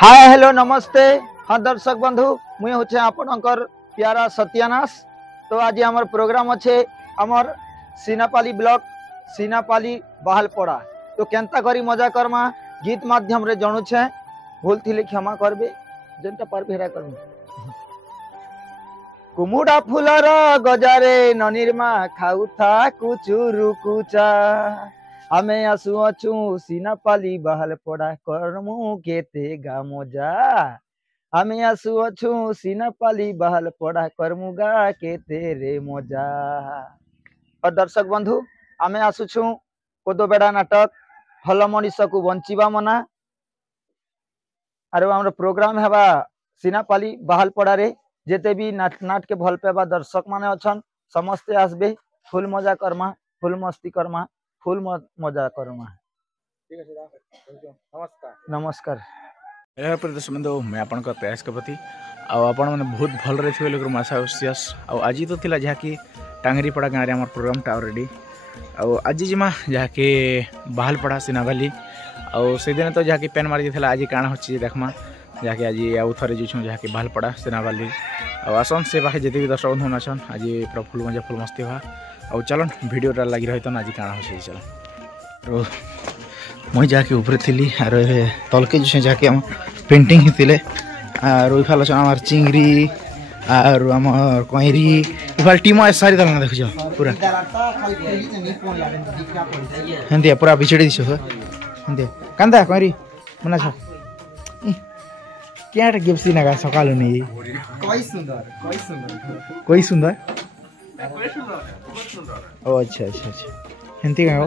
Hi hello नमस्ते। हाँ दर्शक बंधु मुझे हूँ आपणकर प्यारा सत्यानाश। तो आज आमर प्रोग्राम अच्छे आमर सीनापाली ब्लॉक सीनापाली बाहलपड़ा। तो केंता करी मजा करमा गीत माध्यम रे जणु छे भूल थी क्षमा करबे जेनटा पर भेरा करबे। कुमुड़ा फुलर गजारे ननिर्मा खाऊ था कुचुरु कुचा आमे आसु अछु सीनापाली बाहलपड़ा करमु केते गा मजा आमे आसु अछु सीनापाली बाहलपड़ा करमु गा केते रे मजा। और दर्शक बंधु आमे आसुछु कोदोबेड़ा नाटक भल मनीष को बंचिबा मना आरो हमर प्रोग्राम हेबा सीनापाली बाहलपड़ा रे जेते भी नाट के भल पेबा दर्शक माने अछन समस्ते आसबे फुल मजा करमा फुल मस्ती करमा फुल मजा करमा। ठीक है नमस्कार नमस्कार। प्रदेश बंधु मैं आपण प्रयास के प्रति आपण मैंने बहुत भल रही लोग आशा विश्वास आज तो थिला जहाँकि टांगरीपड़ा गाँव में प्रोग्राम टा ऑलरेडी आज जिमा जहाँकि बाहलपड़ा सीनापाली से दिन तो जहाँकि पेन मारी था आज काण होची देखमा जहाँकि आज आउ थे जो जहाँकि बाहलपड़ा सीनापाली आसन से पाखे जिते भी दर्शक बंधु आसन आज पूरा फुल मजा फुल मस्ती हुआ और चलन भिडियोटा लगी रही तो आज काण हो चल। तो मुई जहाँकि ऊपर थी आर तलके जो जहाँकि आम पेंटिंग होते आर इफाल आम चिंगरी आर आम कईरी इफाल टीम सारी दल देखुच पूरा हेंदिया पूरा बिछड़ी दिस हेंदिया कांदा कईरी मना क्या गिफ्ट ना सका नहीं कोई सुंदर ओ अच्छा अच्छा अच्छा हेंती का हो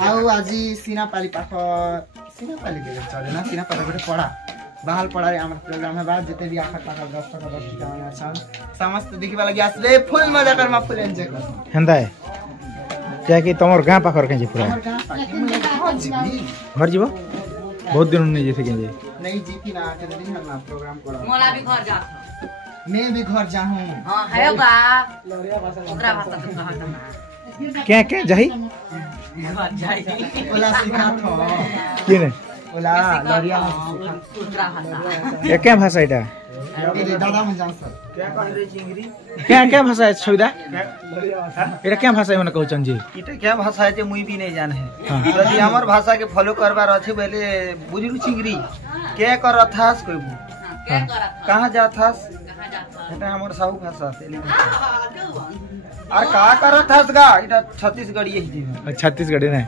आउ आज सीनापाली पाख सीनापाली के चले ना सीनापाली गोटे पड़ा बाहलपड़ा रे हमर प्रोग्राम है बाद जते भी आखर पाख 10 टका 10 टका में अच्छा समस्त देखिबा लागि आसले फुल मजा करमा फुल एन्जॉय कर हेंदा है क्या कि तमर गां पाखर के पूरा घर जीवो बहुत दिन नहीं जैसे के नहीं जीती ना के दिन ना प्रोग्राम करा मोला भी घर जा मैं भी घर जाऊं हां है बा ओकरा भाषा तो कहा क्या क्या जाही ओला सिखा थो केने ओला लरिया ओकरा भाषा ये क्या भाषा इटा दादा मन जान सर क्या कह रे चिंगरी क्या क्या भाषा है छविदा एटा क्या भाषा है मने कहचन जी इटा क्या भाषा है जे मुई भी नहीं जान है यदि हमर भाषा के फॉलो करबार अछि पहले बुझलु चिंगरी के करथास कोई कहां जाथास एटा हमर साहू भाषा और का करथास गा इटा छत्तीसगढ़ी ही जी छत्तीसगढ़ी ना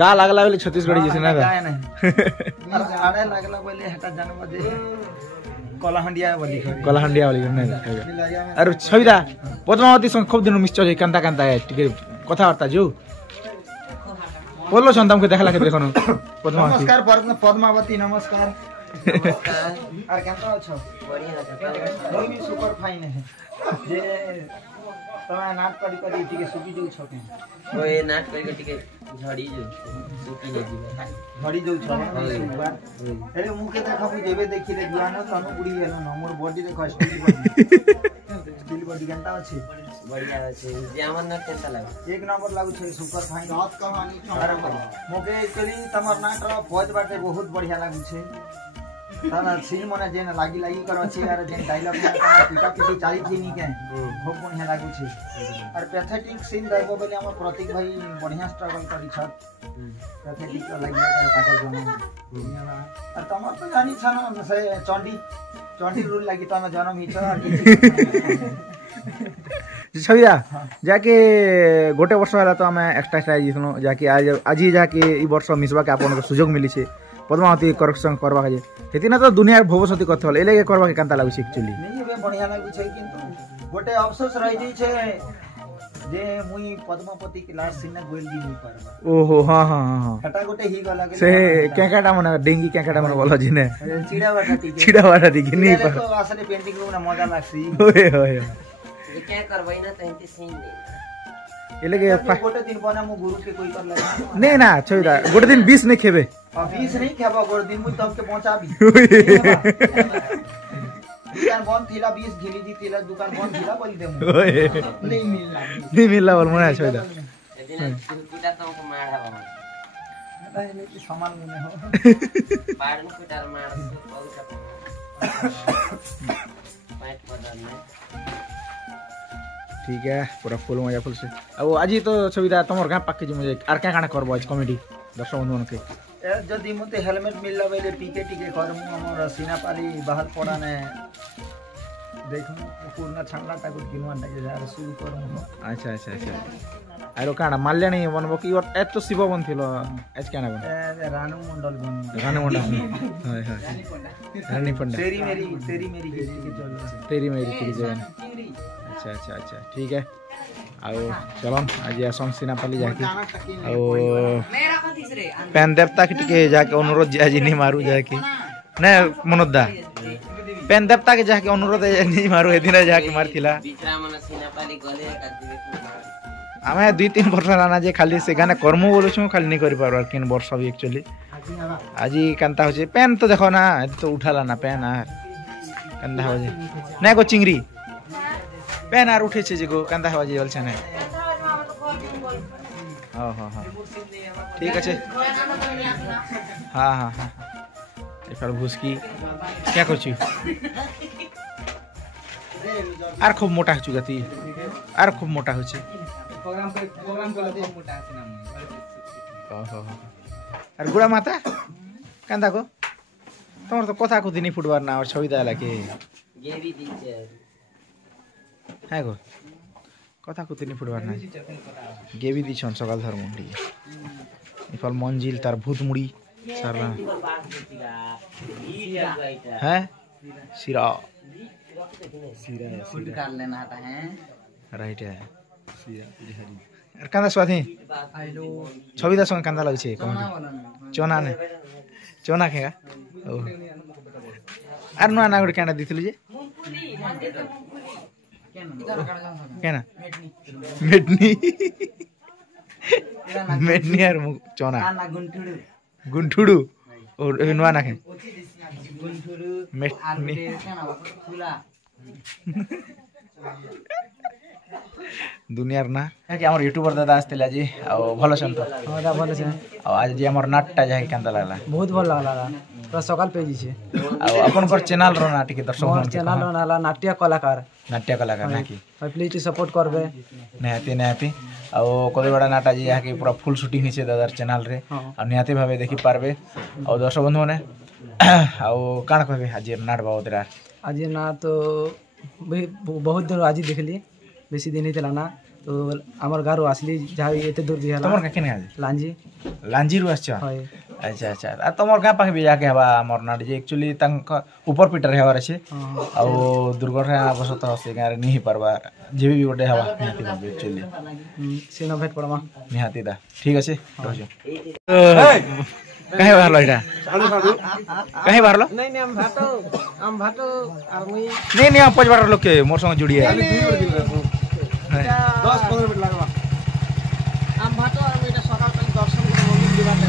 गा लागला बोले छत्तीसगढ़ी जैसे ना गा नहीं और आड़े लागला बोले हटा जानबो जे कलाहंडिया वाली नहीं अरे छविदा पद्मावती संग खूब दिन मिस चले कांता कांता टिके कथा वार्ता जो बोलो संतम के देखला के देखनो पद्मावती नमस्कार पद्मावती नमस्कार नमस्कार और केतना अछो बढ़िया छ कोई भी सुपर फाइन है जे तमा नाट करी करी टिके सुकी जो छ के ओए नाट करी टिके झड़ी जो सुकी जे झड़ी जो छ अरे मु के देखबु जेबे देखि ले दिया न तनु बुढ़ी गेल न मोर बॉडी देखो स्टील बॉडी केनता अछि बढ़िया अछि जे हमर न केनता लागे एक नंबर लागु छ सुपर फाइन बात कहानी छ मोके एक्चुअली तमर नाट रो भोज बाटे बहुत बढ़िया लागु छ ताना सीन मने जेन लागी लागी करो छी यार जेन डायलॉग में पिटा पिटी चाली थी नी के खूब बढ़िया लागु छी और पैथेटिक सीन देखबो बेले हमर प्रतीक भाई बढ़िया स्ट्रगल करी छ पैथेटिक लागी ताका जन्म और तमर तो जानी छ न से चंडी रूल लागी तम जन्म ही छ छविया जाके गोटे वर्ष होला तो हमें एक्स्ट्रा एक्स्ट्रा जिसनो जाके आज जाके ई वर्ष मिसबा के आपन सुयोग मिली छे पद्मावती करेक्शन करबा के हेती ना तो दुनिया भविष्यति कथल एले के करबा के कांता लागु छै एक्चुअली नहीं बे बढ़िया लागु छै किंतु गोटे अफसोस रह जाई छै जे मुई पद्मावती के लास्ट सीन ने गोल दी नहीं पारबा ओहो हां हां हां हटा गोटे ही गला के से केकाटा मने डेंगी केकाटा मने बोला जिने चिड़ा बाटा टिके नहीं पर तो असले पेंटिंग में मजा लागसी ओए ओए ये क्या करबै ना तहती सीन नहीं एले के गोटे दिन बना मु गुरु के कोई कर लगा नहीं ना छविदा गोटे दिन 20 नहीं खेबे 20 नहीं खेबा गोटे दिन मुई तब के पहुंचाबी दुकान बंद थिला 20 घिली दी थिला दुकान बंद थिला बोली दे नहीं मिलला बोल मने छविदा एदिन कुटा तो को मार हवा ताहे कि समान मुने हो बाड़न को डर मार बहुत पैट पदर में ठीक है पूरा फुल मजा फुल से अब आज तो सुविधा तुम गाँ पाखे जी मुझे आर क्या काना करबो आज कॉमेडी दर्शक बंधु मन के जदि मते हेलमेट मिलला बेले पीके टिके करमु हमर सीनापाली बाहर पड़ा ने देखु पूर्ण छानला टाको किनवा नै यार शुरू करमु अच्छा अच्छा अच्छा आरो काना माल्याणी बनबो कि एत तो शिव बनथिलो एज क्या ना बन रानू मंडल बन रानू मंडल हाय हाय रानी पंडा तेरी मेरी के चल तेरी मेरी की जगह अच्छा अच्छा अच्छा ठीक है आओ चलो आज असम सीनापाली जाके आओ पेन देवता के टिके जाके अनुरोध आज नहीं मारू जाके ना मनोदा पेन देवता के जाके अनुरोध नहीं मारू एदिन जाके मारथिला बिचरा मन सीनापाली गले का आमे 2-3 वर्ष राना जे खाली से गाना कर्म बोलु छु खाली नहीं करि पारो किन वर्ष भी एक्चुअली आज कांता होचे पेन तो देखो ना तो उठाला ना पेन आर कांदा हो जे ना को चिंगरी पेन आर उठे छे जे को कांदा हो जे बोल छने हां हां हां ठीक আছে हां हां हां এবার ভুসকি क्या করছি আর খুব মোটা হচ্ছে গাতি আর খুব মোটা হচ্ছে प्रोग्राम को मोटा আছে না ओहो আর গুড়া মাতা কান্দা কো তোমার তো কথা কো দিনি ফুটবার না আর ছবি দেয়া লাগে गेबी दिचे হ্যাঁ গো কথা কো দিনি ফুটবার না গেবি দিছন সকাল ধর্মন্ডি ইফল মঞ্জিল তার ভূত মুড়ি সারা हैं सिरा सिरा फूड कर लेना आता है राइट है सिरा हरी अर कांदा स्वादी हेलो छवि दा संग कांदा लागछे कमेडी चोना ने चोना खेगा ओ अर नुआ ना गुड कांदा दिथिलु जे केना मेटनी मेटनी यार चोना ना गुंठुडू गुंठुडू और नुआ ना खे गुंठुडू मेटनी फुला दुनियार ना कि हमर यूट्यूबर दादा आस्तेला जी आ भलो छन तो हां दा भले छे आ आज जे हमर नाटटा जाय कांदा लागला बहुत भल लागला पूरा सकाल पेजी छे आ अपन कर चैनल रो नाटक के दर्शक मोर चैनल रो नाला नाट्य कलाकार ना की प्लीज सपोर्ट करबे निहाती आ कदे बड़ा नाटा जी यहाँ के पूरा फुल शूटिंग हिचे दादार चैनल रे आ निहाती भाबे देखि पारबे आ दर्शक बंधु ने आ काण कहबे आज नाट बाबदरा आज ना तो बहुत दिन आज देखली बेसी दिन ही ना तो आमर गारो असली जहाँ एते दूर दिया तमर काके आज लांजी लांजी रु आछा हाय अच्छा अच्छा आ तमर गां पाखे भी जाके हवा हमर नाट जे एक्चुअली तंक ऊपर पीटर हेवार अछि आ दुर्घटना अवसत से गां रे नहीं परबा जेबी भी गोटे हवा निहाती भाबे एक्चुअली सीनो भेट पड़मा निहाती दा ठीक अछि रहजो काहे बाहरलो इटा काहे बाहरलो नहीं हम भातो और मुई नहीं हम पज बार लोग के मोर संग जुड़ी है 10-15 मिनट लागबा हम भातो और मुई सकाल तक दर्शन के मंदिर दिबाते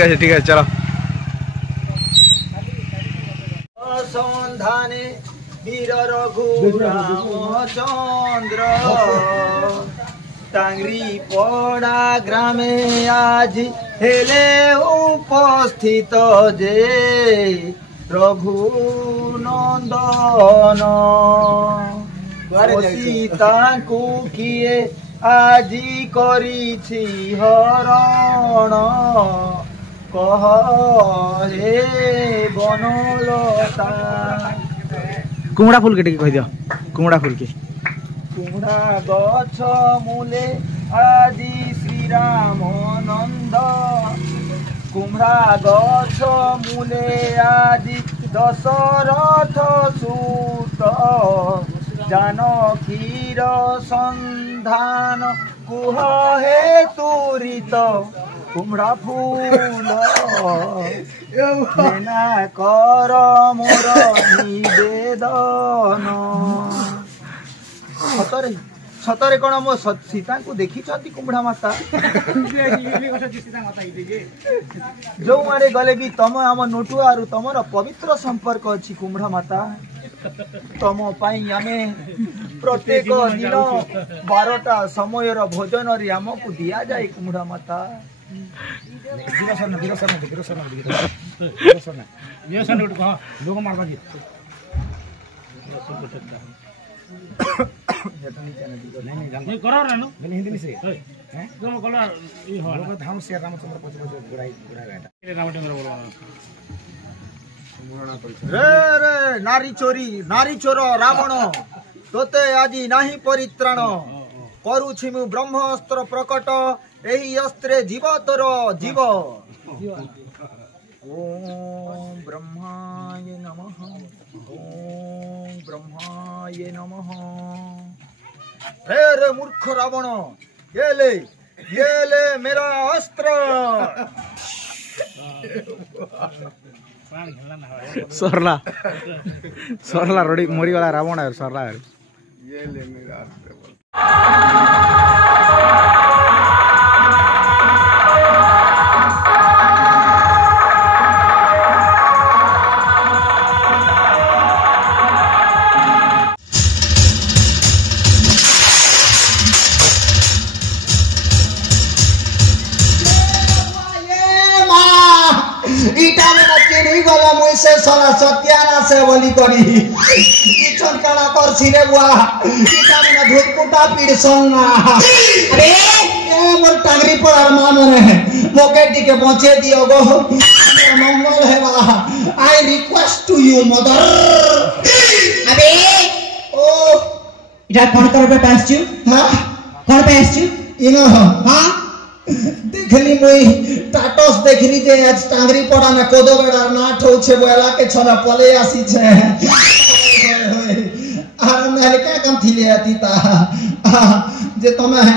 है ठीक है चलो सन्धाने वीर रघुरामचंद्र टांगरी पड़ा ग्रामे आज हेले उपस्थित जे रघुनंदन सीता को किए আজি করিছি হরণ কহ হে বনলতা কুমড়া ফুল কেটে কই দিও কুমড়া ফুল কি কুমড়া গছ মূলে আজি শ্রীরাম নন্দ কুমড়া গছ মূলে আজি দশরথ সুত जानकीर संधान कुह हे तुरित कुमड़ा फूल ना कर मोर निवेदन सतरे सतरे कौन मो सीता को देखी कुमड़ा माता जो आड़े गले भी तम आम नोटु आरु तमर पवित्र संपर्क अच्छी कुमड़ा माता तम पाई आमे प्रत्येक दिन 12टा समयर भोजन रे हमकु दिया जाए कुमुड़ा माता रे नारी चोर रावण तोते आजी नाही परित्राण करुछि मु ब्रह्मास्त्र प्रकट एही अस्त्रे जीव तोर जीव ओम ब्रह्माय नमः ओम ब्रह्माय नमः। रे मूर्ख रावण ये ले मेरा अस्त्र सरला रोडी मोरी वाला रावण है सरला है ये ले मेरा से साला सत्याना से बोली करी किचन काला कर छिरे बुआ इटा में धुतपुटा पीड़सन ना अरे ए मोर टांगरी पड़ार मान रे मोके टिके पहुंचे दियो गो मंगल है बा I request to you mother अबे ओ इटा कोन करबे पासछु हां कोन पासछु इनो हां देखली मुई टाटस देखली जे आज टांगरी पड़ा ना कोदो बेड़ा नाट हो छे बोला के छोरा पले आसी छे आर महल का काम थिले आती ता जे तमे है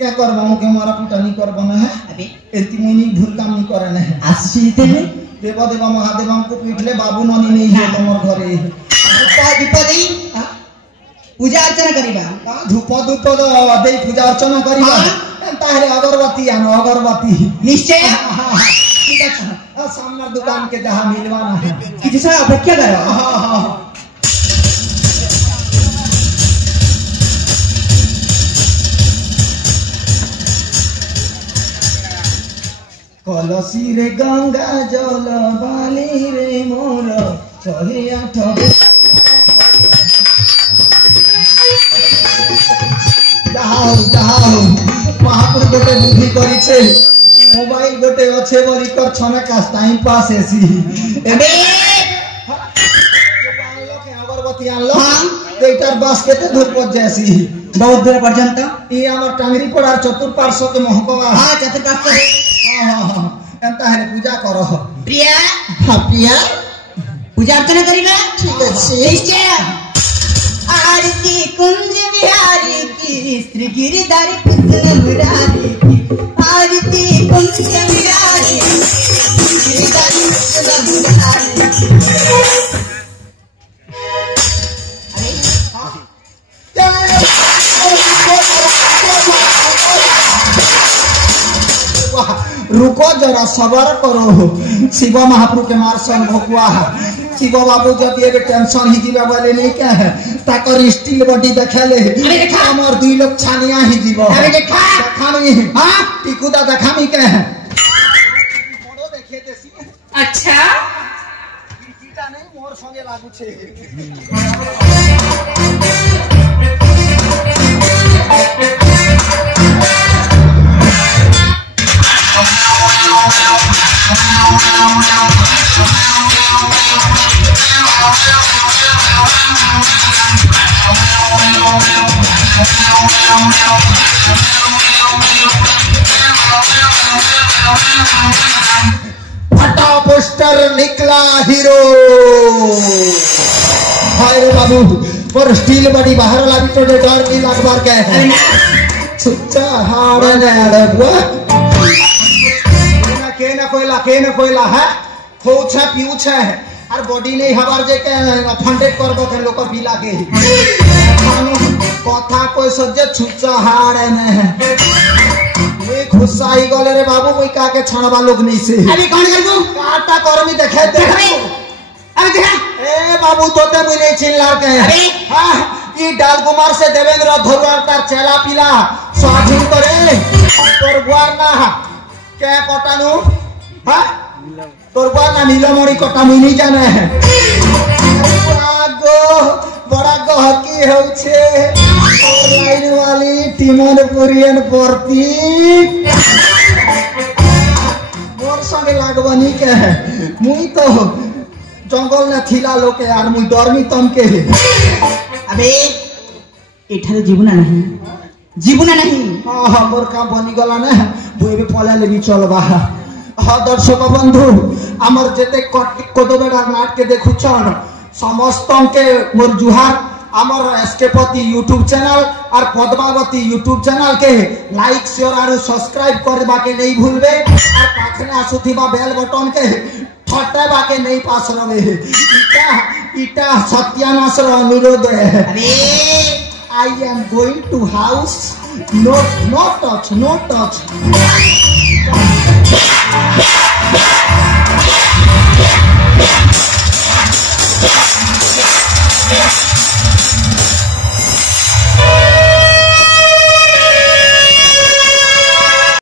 क्या करबा मु के मारा पिटानी करबा ना है अबे एती मुनी भूल काम नहीं करे ना आसी तेने देवा देवा महादेव हमको पीटले बाबू ननी नहीं है तमर घरे का दीपदी पूजा अर्चना करिबा धूप दे पूजा अर्चना करिबा तारे अगरबत्ती आनो अगरबत्ती निश्चय ठीक है सामने दुकान के जहां मिलवाना है किसी से अपेक्षा करो हां कलसी रे गंगा जल बाली रे मोर 108 जाओ महापुर गोटे मूवी करी छे मोबाइल गोटे अच्छे बोली कर छने का टाइम पास ऐसी एबे अगरबत्ती आनलो एटार बस केते दूर पहुंच जैसी बहुत दूर पर्यंत ये हमर टांगरी पड़ार चतुर्पार्श्व के महकवा हां चतुर्पार्श्व हां एंता है पूजा करो प्रिया हां प्रिया पूजा अर्चना करिबा ठीक है निश्चय आरती कुंज बिहारी की श्री गिरिधारी कृष्ण मुरारी की आरती कुंज बिहारी गिरिधारी कृष्ण मुरारी रुको जरा सबर करो शिव महाप्रभु के मार्शन भकुआ शिव बाबू जब ये टेंशन ही जीवा वाले नहीं क्या है ताकर स्टील बॉडी देखेले हमर दुई लोग छानिया ही जीव अरे देखा देखामी हां टिकुदा देखामी के है फोटो देखे देसी अच्छा टीका नहीं मोर संगे लागू छे फटा पोस्टर निकला हीरो हाय बाबू पर स्टील बॉडी बाहर लागी तो डर नहीं लगबार के है सुच्चा हाड़ ने लगवा के ना कोइला है खोछा पीछा है और बॉडी नहीं हवार जे के फंडेड करबो के लोक बिला के कथा कोई सजे छुच्चा हाड़ ने ए खुसाई गले रे बाबू कोई का के छाणवा लोग नहीं से अभी कौन करबो काटा करमी देखे दे अबे देखा ए बाबू तोते मुई नहीं चिल्ला के अरे हां कि डालकुमार से देवेंद्र धरुआर तार चेला पिला स्वाधीन करे तोर बुआर ना क्या कटानु हां तोर बुआर ना नीलमणि कटा मुई जाने आगो बड़ा गहकी होछे और लाइन वाली टीमन पुरियन प्रतीक मोर संगे लागबनी के मुई तो जंगल न थिला लोके यार मुई डरमी तम के अबे एठारे जीवना नहीं हां हां मोर काम बनी गला ना बुएबे पला लेबी चलबा हां दर्शक बंधु हमर जेते कोदबेडा नाट के देखुछन समस्त के मोर जुहार हमर एसकेपति यूट्यूब चैनल और पद्मावती यूट्यूब चैनल के लाइक शेयर और सब्सक्राइब करबा के नहीं भूलबे और पाखने आसुथिबा बेल बटन के ठटाबा के नहीं पास रहे इटा सत्यानाश रो अनुरोध है अरे I am going to house no touch